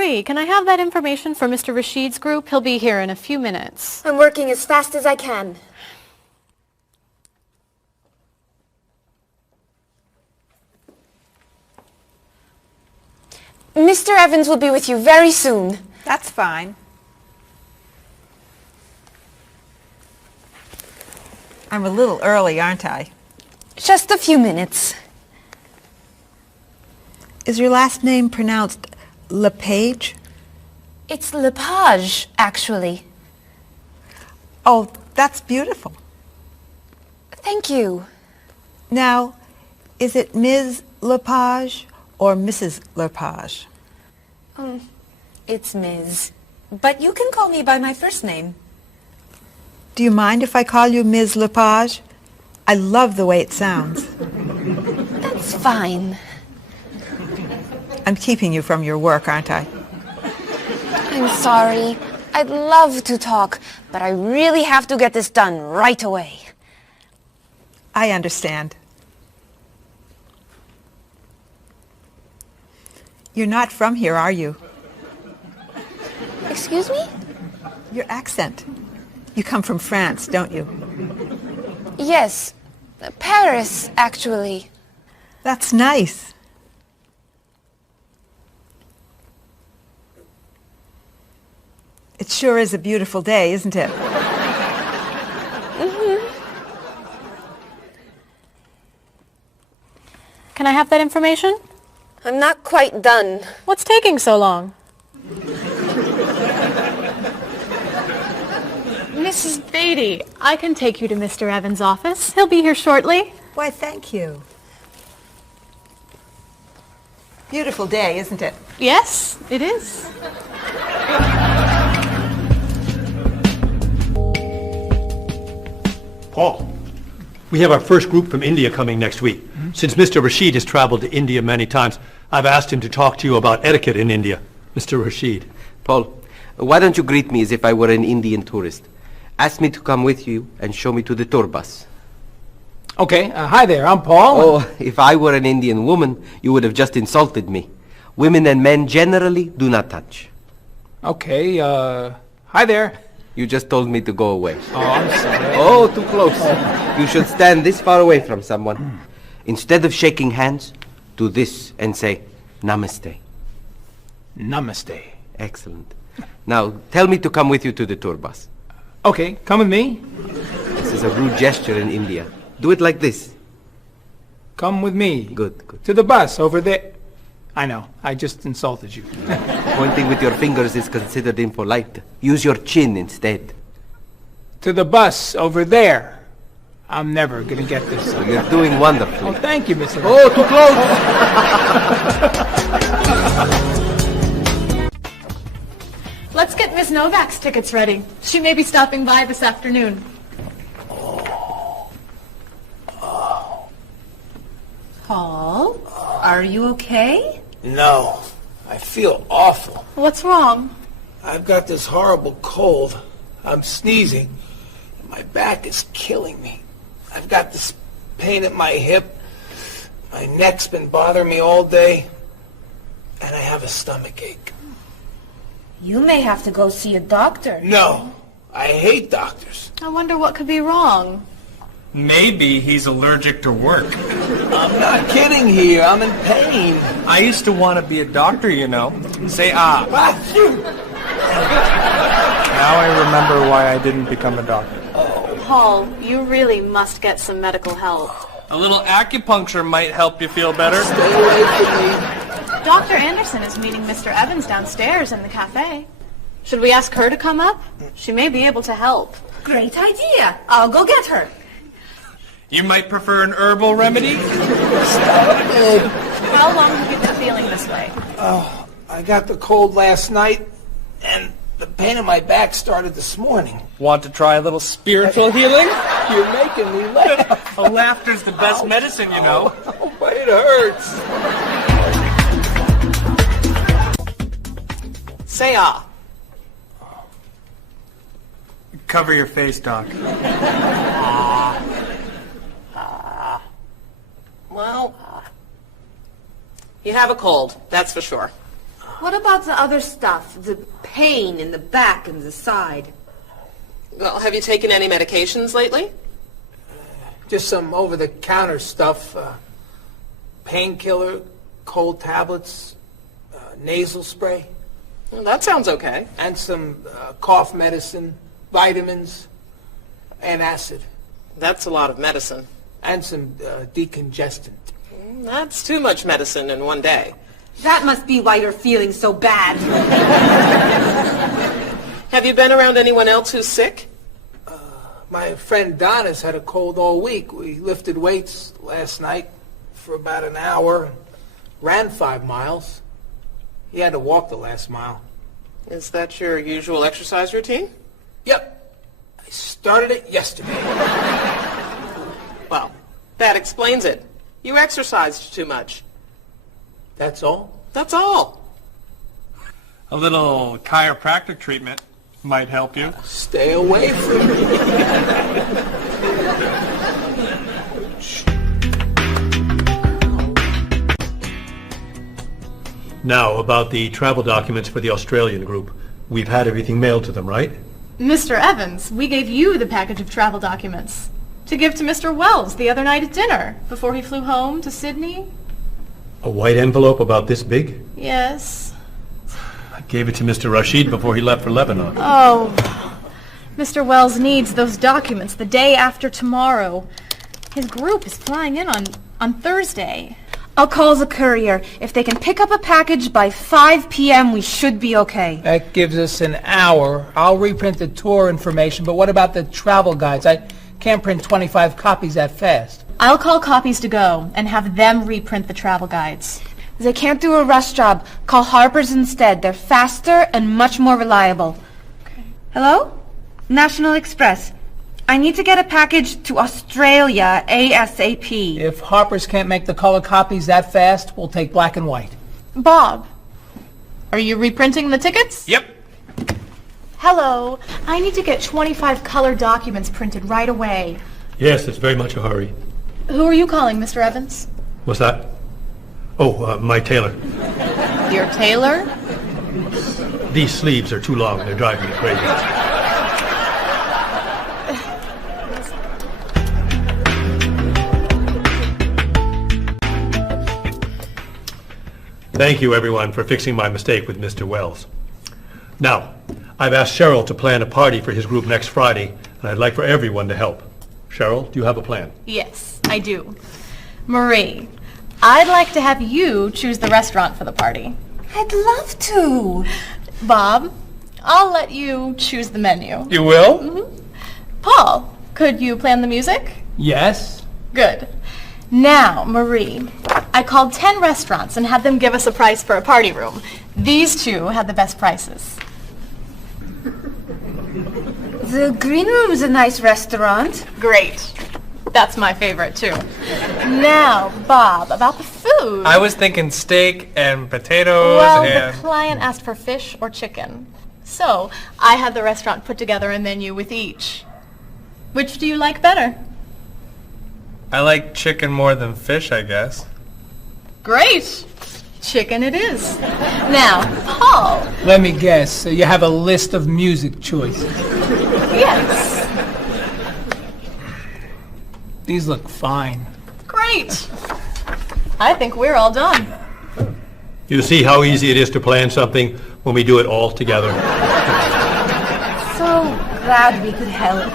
Marie, can I have that information for Mr. Rashid's group? He'll be here in a few minutes. I'm working as fast as I can. Mr. Evans will be with you very soon. That's fine. I'm a little early, aren't I? Just a few minutes. Is your last name pronounced LePage? It's Lepage, actually. Oh, that's beautiful. Thank you. Now, is it Ms. Lepage or Mrs. Lepage? It's Ms. But you can call me by my first name. Do you mind if I call you Ms. Lepage? I love the way it sounds. That's fine. I'm keeping you from your work, aren't I? I'm sorry. I'd love to talk, but I really have to get this done right away. I understand. You're not from here, are you? Excuse me? Your accent. You come from France, don't you? Yes. Paris, actually. That's nice. It sure is a beautiful day, isn't it? Can I have that information? I'm not quite done. What's taking so long? Mrs. Beatty, I can take you to Mr. Evans' office. He'll be here shortly. Why, thank you. Beautiful day, isn't it? Yes, it is. Paul, we have our first group from India coming next week. Since Mr. Rashid has traveled to India many times, I've asked him to talk to you about etiquette in India. Mr. Rashid. Paul, why don't you greet me as if I were an Indian tourist? Ask me to come with you and show me to the tour bus. Okay, hi there, I'm Paul. Oh, if I were an Indian woman, you would have just insulted me. Women and men generally do not touch. Okay, hi there. You just told me to go away. Oh, I'm sorry. Oh, too close. You should stand this far away from someone. Instead of shaking hands, do this and say, Namaste. Namaste. Excellent. Now, tell me to come with you to the tour bus. Okay, come with me. This is a rude gesture in India. Do it like this. Come with me. Good, good. To the bus over there. I know, I just insulted you. Pointing with your fingers is considered impolite. Use your chin instead. To the bus over there. I'm never gonna get this. You're doing wonderfully. Oh, thank you, Mr. Oh, too close! Let's get Miss Novak's tickets ready. She may be stopping by this afternoon. Paul, are you okay? No, I feel awful. What's wrong? I've got this horrible cold. I'm sneezing, and my back is killing me. I've got this pain at my hip. My neck's been bothering me all day, and I have a stomach ache. You may have to go see a doctor. No, I hate doctors. I wonder what could be wrong. Maybe he's allergic to work. I'm not kidding here. I'm in pain. I used to want to be a doctor, you know. Say ah. Now I remember why I didn't become a doctor. Paul, you really must get some medical help. A little acupuncture might help you feel better. Stay away from me. Dr. Anderson is meeting Mr. Evans downstairs in the cafe. Should we ask her to come up? She may be able to help. Great idea. I'll go get her. You might prefer an herbal remedy? How long have you been feeling this way? Oh, I got the cold last night, and the pain in my back started this morning. Want to try a little spiritual healing? You're making me laugh. Oh, laughter's the best medicine, you know. Oh, but it hurts. Say ah. Cover your face, Doc. Well, you have a cold, that's for sure. What about the other stuff? The pain in the back and the side? Well, have you taken any medications lately? Just some over-the-counter stuff. Painkiller, cold tablets, nasal spray. Well, that sounds okay. And some cough medicine, vitamins, and acid. That's a lot of medicine. And some decongestant. That's too much medicine in one day. That must be why you're feeling so bad. Have you been around anyone else who's sick? My friend Donna's had a cold all week. We lifted weights last night for about an hour, ran 5 miles. He had to walk the last mile. Is that your usual exercise routine? Yep. I started it yesterday. Well, that explains it. You exercised too much. That's all? That's all. A little chiropractic treatment might help you. Stay away from me. Now, about the travel documents for the Australian group. We've had everything mailed to them, right? Mr. Evans, we gave you the package of travel documents to give to Mr. Wells the other night at dinner before he flew home to Sydney. A white envelope about this big? Yes. I gave it to Mr. Rashid before he left for Lebanon. Oh, Mr. Wells needs those documents the day after tomorrow. His group is flying in on Thursday. I'll call the courier. If they can pick up a package by 5 p.m., we should be okay. That gives us an hour. I'll reprint the tour information, but what about the travel guides? I can't print 25 copies that fast. I'll call Copies to Go and have them reprint the travel guides. They can't do a rush job. Call Harper's instead. They're faster and much more reliable. Okay. Hello? National Express. I need to get a package to Australia ASAP. If Harper's can't make the color copies that fast, we'll take black and white. Bob, are you reprinting the tickets? Yep. Hello. I need to get 25 color documents printed right away. Yes, it's very much a hurry. Who are you calling, Mr. Evans? What's that? Oh, my tailor. Your tailor? These sleeves are too long. They're driving me crazy. Thank you, everyone, for fixing my mistake with Mr. Wells. Now, I've asked Cheryl to plan a party for his group next Friday, and I'd like for everyone to help. Cheryl, do you have a plan? Yes, I do. Marie, I'd like to have you choose the restaurant for the party. I'd love to. Bob, I'll let you choose the menu. You will? Mm-hmm. Paul, could you plan the music? Yes? Good. Now, Marie, I called 10 restaurants and had them give us a price for a party room. These two had the best prices. The Green Room's a nice restaurant. Great. That's my favorite, too. Now, Bob, about the food. I was thinking steak and potatoes Well, and... the client asked for fish or chicken. So, I had the restaurant put together a menu with each. Which do you like better? I like chicken more than fish, I guess. Great. Chicken it is. Now, Paul. Let me guess. So you have a list of music choices. Yes. These look fine. Great. I think we're all done. You see how easy it is to plan something when we do it all together? So glad we could help.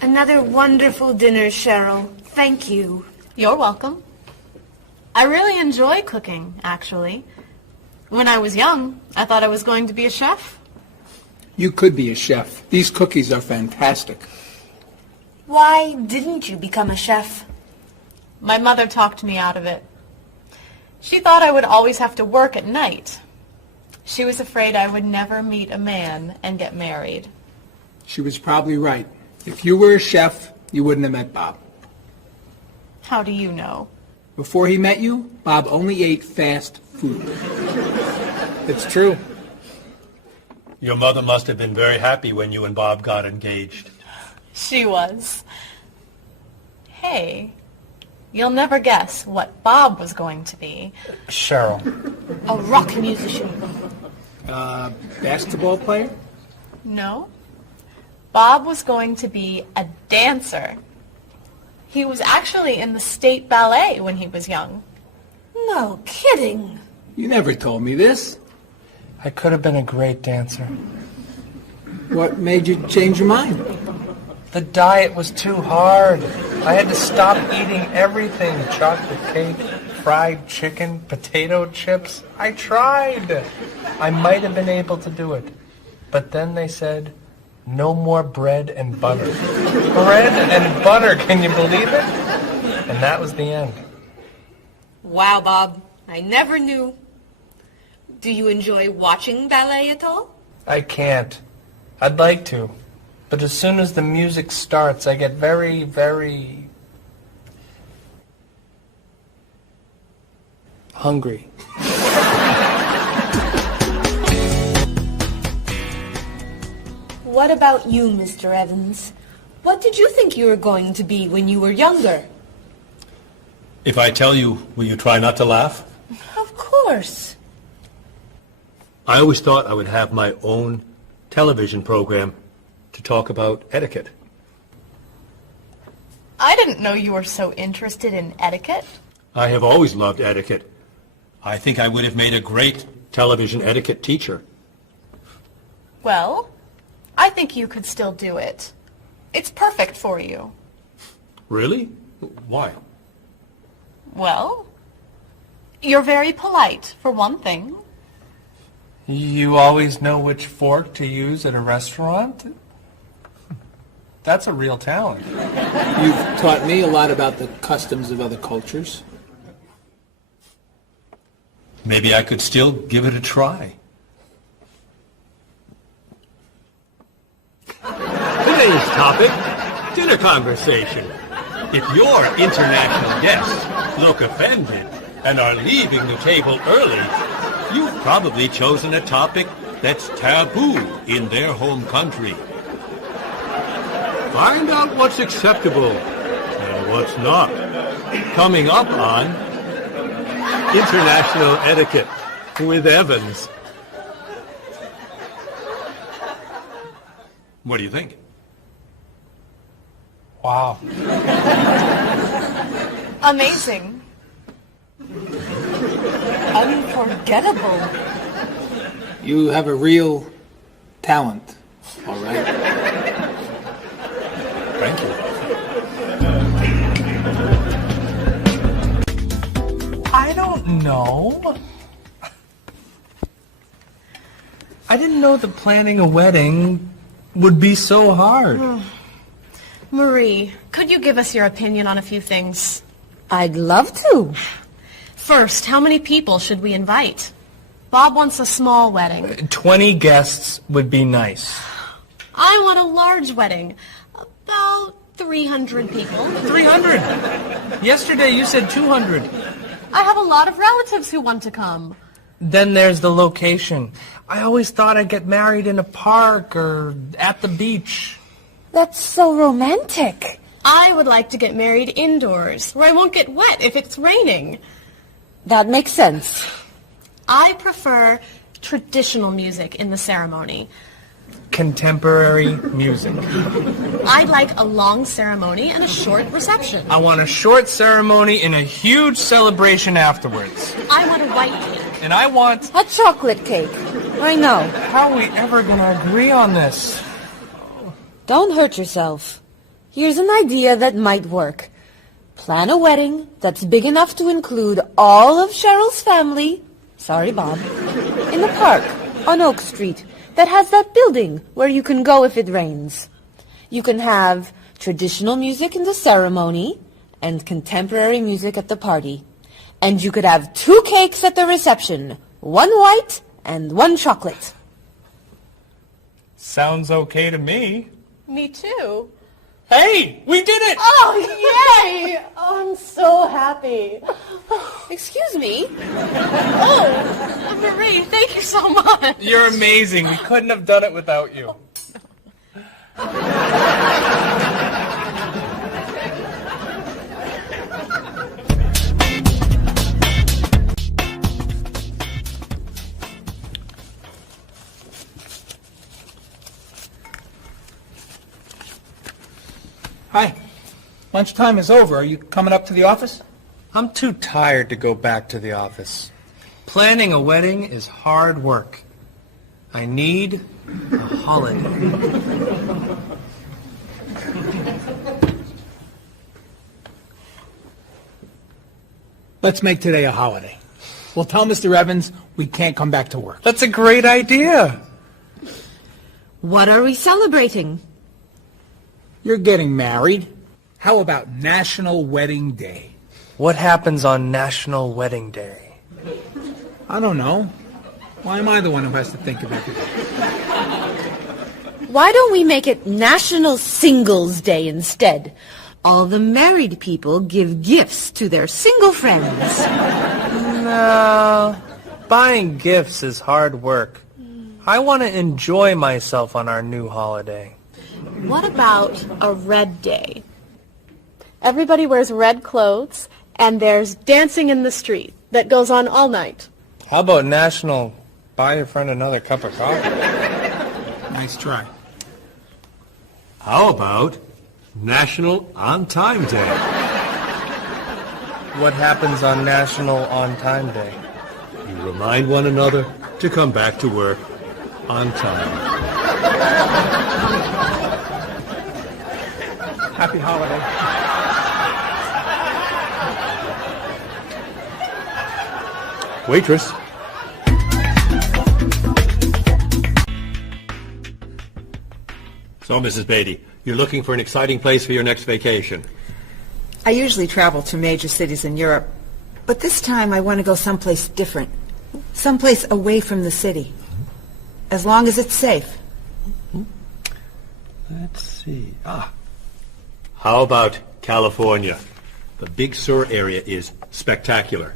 Another wonderful dinner, Cheryl. Thank you. You're welcome. I really enjoy cooking, actually. When I was young, I thought I was going to be a chef. You could be a chef. These cookies are fantastic. Why didn't you become a chef? My mother talked me out of it. She thought I would always have to work at night. She was afraid I would never meet a man and get married. She was probably right. If you were a chef, you wouldn't have met Bob. How do you know? Before he met you, Bob only ate fast food. It's true. Your mother must have been very happy when you and Bob got engaged. She was. Hey, you'll never guess what Bob was going to be. Cheryl. A rock musician. Basketball player? No. Bob was going to be a dancer. He was actually in the state ballet when he was young. No kidding. You never told me this. I could have been a great dancer. What made you change your mind? The diet was too hard. I had to stop eating everything. Chocolate cake, fried chicken, potato chips. I tried. I might have been able to do it. But then they said, no more bread and butter. Bread and butter, can you believe it? And that was the end. Wow, Bob. I never knew. Do you enjoy watching ballet at all? I can't. I'd like to. But as soon as the music starts, I get very, very hungry. What about you, Mr. Evans? What did you think you were going to be when you were younger? If I tell you, will you try not to laugh? Of course. I always thought I would have my own television program to talk about etiquette. I didn't know you were so interested in etiquette. I have always loved etiquette. I think I would have made a great television etiquette teacher. Well, I think you could still do it. It's perfect for you. Really? Why? Well, you're very polite, for one thing. You always know which fork to use at a restaurant? That's a real talent. You've taught me a lot about the customs of other cultures. Maybe I could still give it a try. Today's topic, dinner conversation. If your international guests look offended and are leaving the table early, you've probably chosen a topic that's taboo in their home country. Find out what's acceptable and what's not. Coming up on International Etiquette with Evans. What do you think? Wow. Amazing. Unforgettable. You have a real talent, all right? Thank you. I don't know. I didn't know that planning a wedding would be so hard. Marie, could you give us your opinion on a few things? I'd love to. First, how many people should we invite? Bob wants a small wedding. 20 guests would be nice. I want a large wedding. About 300 people. 300? Yesterday you said 200. I have a lot of relatives who want to come. Then there's the location. I always thought I'd get married in a park or at the beach. That's so romantic. I would like to get married indoors, where I won't get wet if it's raining. That makes sense. I prefer traditional music in the ceremony. Contemporary music. I'd like a long ceremony and a short reception. I want a short ceremony and a huge celebration afterwards. I want a white cake. And I want... A chocolate cake. I know. How are we ever going to agree on this? Don't hurt yourself. Here's an idea that might work. Plan a wedding that's big enough to include all of Cheryl's family, sorry Bob, in the park on Oak Street that has that building where you can go if it rains. You can have traditional music in the ceremony and contemporary music at the party. And you could have 2 cakes at the reception, 1 white and 1 chocolate. Sounds okay to me. Me too. Hey, we did it! Oh, yay! Oh, I'm so happy. Excuse me? Oh, Marie, thank you so much. You're amazing. We couldn't have done it without you. Hi. Lunchtime is over. Are you coming up to the office? I'm too tired to go back to the office. Planning a wedding is hard work. I need a holiday. Let's make today a holiday. We'll tell Mr. Evans we can't come back to work. That's a great idea. What are we celebrating? You're getting married. How about National Wedding Day? What happens on National Wedding Day? I don't know. Why am I the one who has to think of everything? Why don't we make it National Singles Day instead? All the married people give gifts to their single friends. No, buying gifts is hard work. I want to enjoy myself on our new holiday. What about a red day? Everybody wears red clothes, and there's dancing in the street that goes on all night. How about National Buy Your Friend Another Cup of Coffee? Nice try. How about National On Time Day? What happens on National On Time Day? You remind one another to come back to work on time. Happy holiday. Waitress. So, Mrs. Beatty, you're looking for an exciting place for your next vacation. I usually travel to major cities in Europe, but this time I want to go someplace different, someplace away from the city, as long as it's safe. Let's see. How about California? The Big Sur area is spectacular.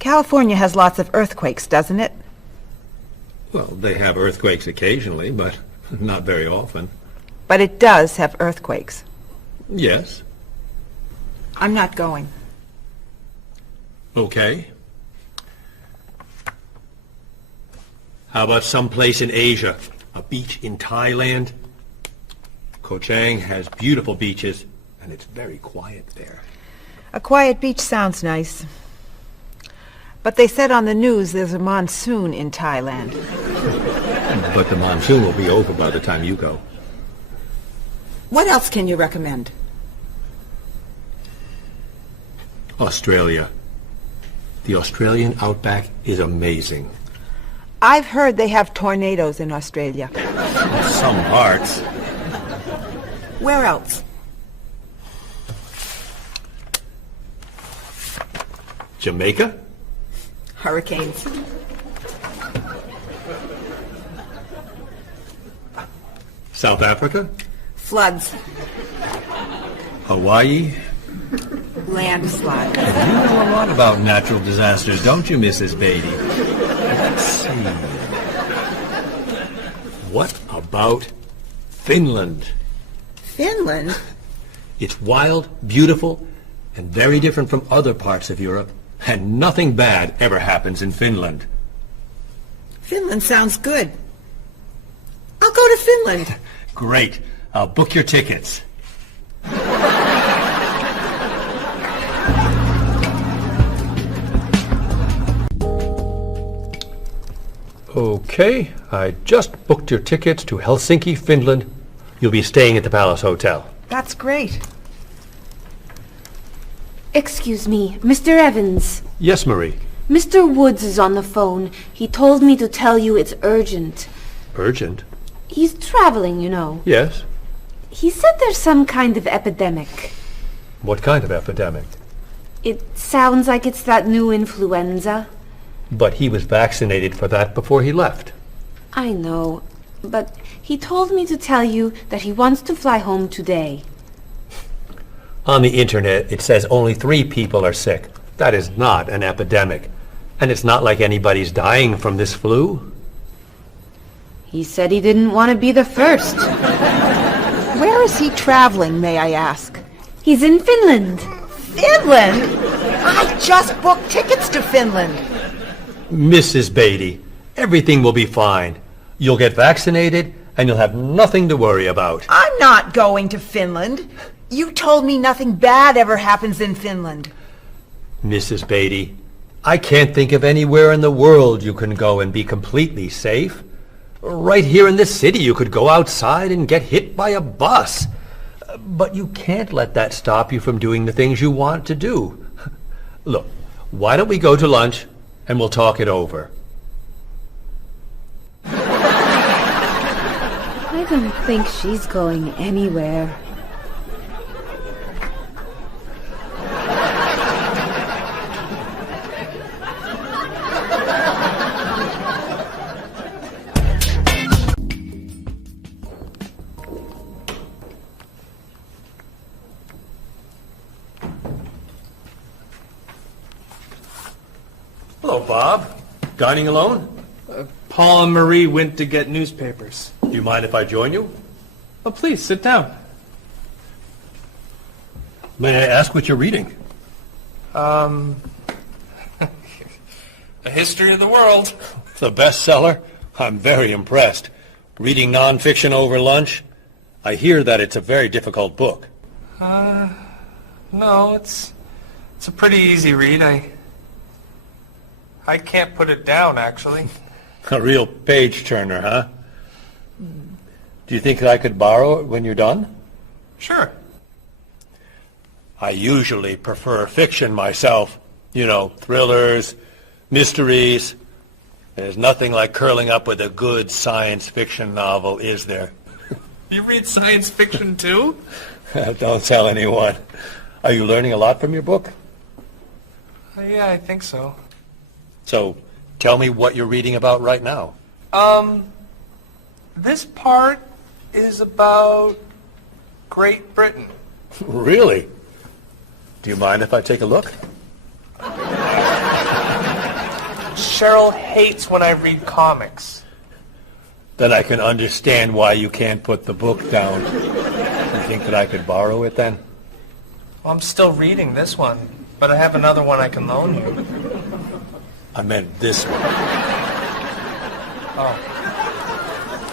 California has lots of earthquakes, doesn't it? Well, they have earthquakes occasionally, but not very often. But it does have earthquakes. Yes. I'm not going. Okay. How about someplace in Asia? A beach in Thailand? Koh Chang has beautiful beaches, and it's very quiet there. A quiet beach sounds nice. But they said on the news there's a monsoon in Thailand. But the monsoon will be over by the time you go. What else can you recommend? Australia. The Australian outback is amazing. I've heard they have tornadoes in Australia. Some parts. Where else? Jamaica? Hurricanes. South Africa? Floods. Hawaii? Landslides. You know a lot about natural disasters, don't you, Mrs. Beatty? Let's see. What about Finland? Finland? It's wild, beautiful, and very different from other parts of Europe, and nothing bad ever happens in Finland. Finland sounds good. I'll go to Finland. Great. I'll book your tickets. Okay, I just booked your tickets to Helsinki, Finland. You'll be staying at the Palace Hotel. That's great. Excuse me, Mr. Evans. Yes, Marie. Mr. Woods is on the phone. He told me to tell you it's urgent. Urgent? He's traveling, you know. Yes. He said there's some kind of epidemic. What kind of epidemic? It sounds like it's that new influenza. But he was vaccinated for that before he left. I know, but He told me to tell you that he wants to fly home today. On the internet, it says only 3 people are sick. That is not an epidemic. And it's not like anybody's dying from this flu. He said he didn't want to be the first. Where is he traveling, may I ask? He's in Finland. Finland? I just booked tickets to Finland. Mrs. Beatty, everything will be fine. You'll get vaccinated, and you'll have nothing to worry about. I'm not going to Finland. You told me nothing bad ever happens in Finland. Mrs. Beatty, I can't think of anywhere in the world you can go and be completely safe. Right here in this city, you could go outside and get hit by a bus. But you can't let that stop you from doing the things you want to do. Look, why don't we go to lunch and we'll talk it over? I don't think she's going anywhere. Hello, Bob. Dining alone? Paul and Marie went to get newspapers. Do you mind if I join you? Oh, please, sit down. May I ask what you're reading? A History of the World. The bestseller? I'm very impressed. Reading nonfiction over lunch? I hear that it's a very difficult book. No, it's a pretty easy read. I can't put it down, actually. A real page-turner, huh? Do you think I could borrow it when you're done? Sure. I usually prefer fiction myself. You know, thrillers, mysteries. There's nothing like curling up with a good science fiction novel, is there? You read science fiction, too? Don't tell anyone. Are you learning a lot from your book? Yeah, I think so. So, tell me what you're reading about right now. This part is about Great Britain. Really? Do you mind if I take a look? Cheryl hates when I read comics. Then I can understand why you can't put the book down. You think that I could borrow it then? Well, I'm still reading this one, but I have another one I can loan you. I meant this one. Oh.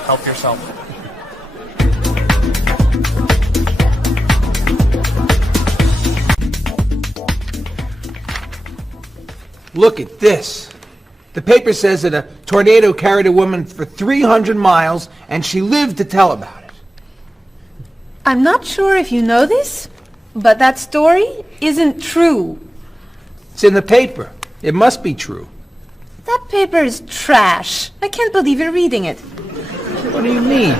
Help yourself. Look at this. The paper says that a tornado carried a woman for 300 miles, and she lived to tell about it. I'm not sure if you know this, but that story isn't true. It's in the paper. It must be true. That paper is trash. I can't believe you're reading it. What do you mean?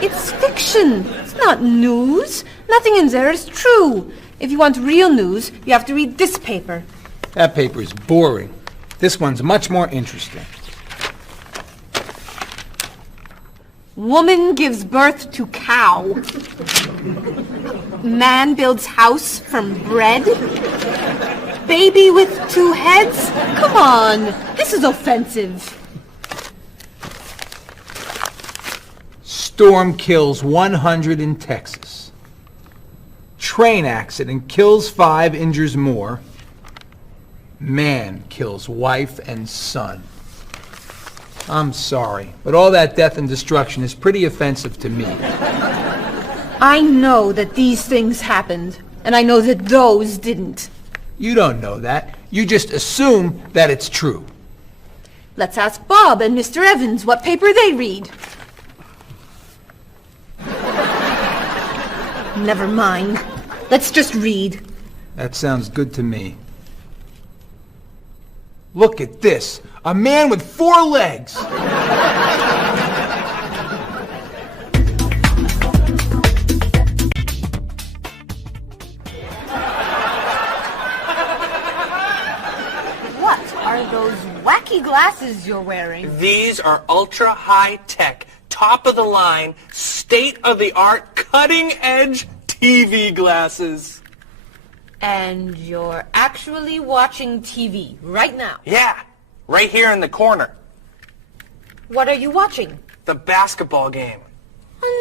It's fiction. It's not news. Nothing in there is true. If you want real news, you have to read this paper. That paper is boring. This one's much more interesting. Woman gives birth to cow. Man builds house from bread. Baby with 2 heads? Come on, this is offensive. Storm kills 100 in Texas. Train accident kills 5, injures more. Man kills wife and son. I'm sorry, but all that death and destruction is pretty offensive to me. I know that these things happened, and I know that those didn't. You don't know that. You just assume that it's true. Let's ask Bob and Mr. Evans what paper they read. Never mind. Let's just read. That sounds good to me. Look at this. A man with 4 legs. What are those wacky glasses you're wearing? These are ultra high-tech, top-of-the-line, state-of-the-art, cutting-edge TV glasses. And you're actually watching TV right now? Yeah, right here in the corner. What are you watching? The basketball game.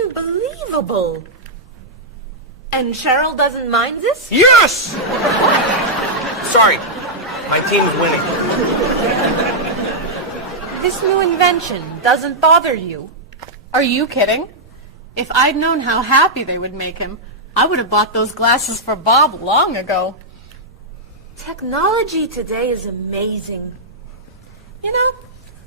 Unbelievable. And Cheryl doesn't mind this? Yes! Sorry, my team's winning. This new invention doesn't bother you? Are you kidding? If I'd known how happy they would make him, I would have bought those glasses for Bob long ago. Technology today is amazing. You know,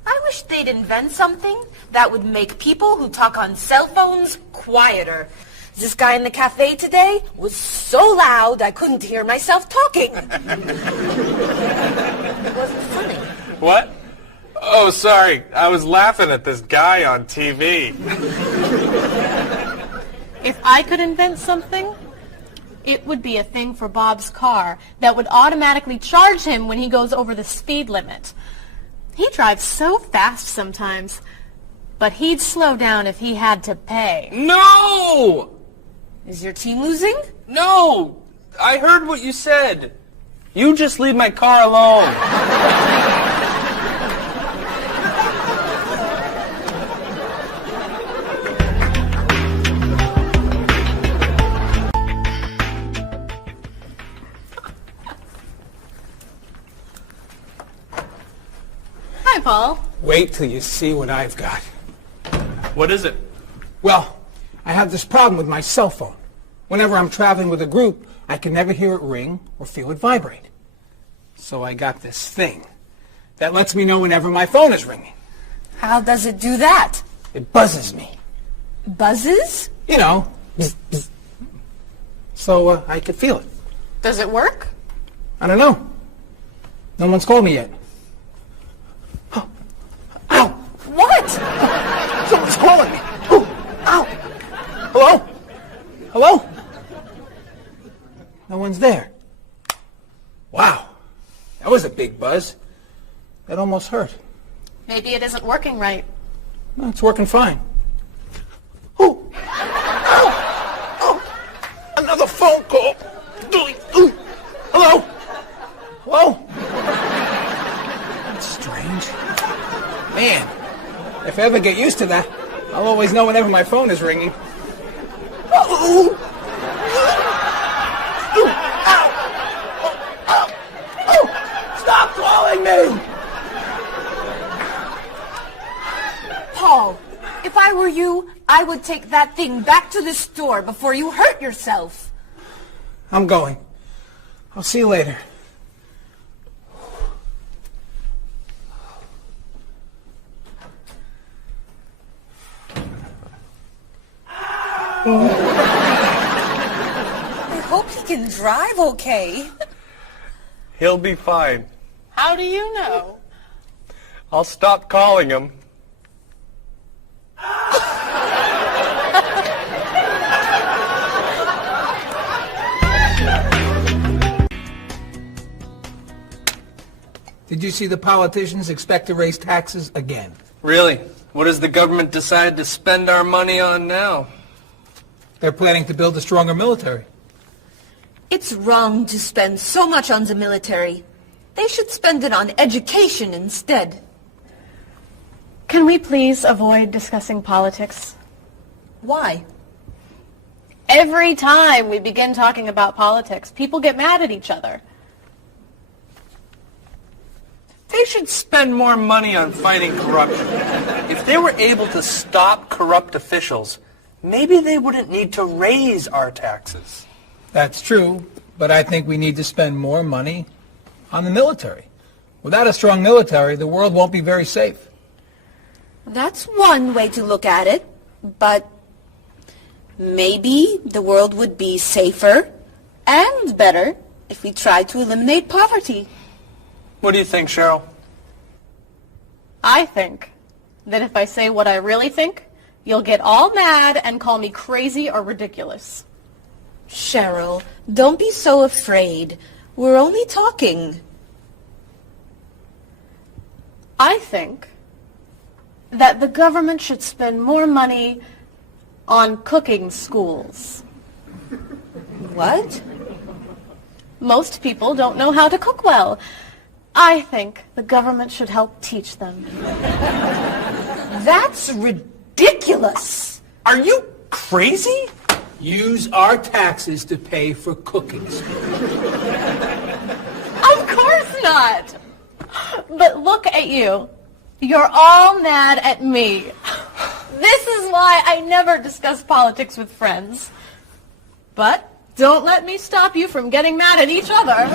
I wish they'd invent something that would make people who talk on cell phones quieter. This guy in the cafe today was so loud I couldn't hear myself talking. It wasn't funny. What? Oh, sorry. I was laughing at this guy on TV. If I could invent something, it would be a thing for Bob's car that would automatically charge him when he goes over the speed limit. He drives so fast sometimes, but he'd slow down if he had to pay. No! Is your team losing? No! I heard what you said. You just leave my car alone. Hi, Paul. Wait till you see what I've got. What is it? Well, I have this problem with my cell phone. Whenever I'm traveling with a group, I can never hear it ring or feel it vibrate. So I got this thing that lets me know whenever my phone is ringing. How does it do that? It buzzes me. Buzzes? You know, bzz, bzz. So I could feel it. Does it work? I don't know. No one's called me yet. Ow! What? Someone's calling me. Oh, ow! Hello? Hello? No one's there. Wow. That was a big buzz. That almost hurt. Maybe it isn't working right. No, it's working fine. Oh! Ow! Oh! Another phone call. Ooh. Hello? Hello? That's strange. Man, if I ever get used to that, I'll always know whenever my phone is ringing. Oh! Stop calling me! Paul, if I were you, I would take that thing back to the store before you hurt yourself. I'm going. I'll see you later. I hope he can drive okay. He'll be fine. How do you know? I'll stop calling him. Did you see the politicians expect to raise taxes again? Really? What does the government decide to spend our money on now? They're planning to build a stronger military. It's wrong to spend so much on the military. They should spend it on education instead. Can we please avoid discussing politics? Why? Every time we begin talking about politics, people get mad at each other. They should spend more money on fighting corruption. If they were able to stop corrupt officials, maybe they wouldn't need to raise our taxes. That's true, but I think we need to spend more money on the military. Without a strong military, the world won't be very safe. That's one way to look at it, but maybe the world would be safer and better if we tried to eliminate poverty. What do you think, Cheryl? I think that if I say what I really think, you'll get all mad and call me crazy or ridiculous. Cheryl, don't be so afraid. We're only talking. I think that the government should spend more money on cooking schools. What? Most people don't know how to cook well. I think the government should help teach them. That's ridiculous. Are you crazy? Use our taxes to pay for cooking school. Of course not. But look at you. You're all mad at me. This is why I never discuss politics with friends. But don't let me stop you from getting mad at each other.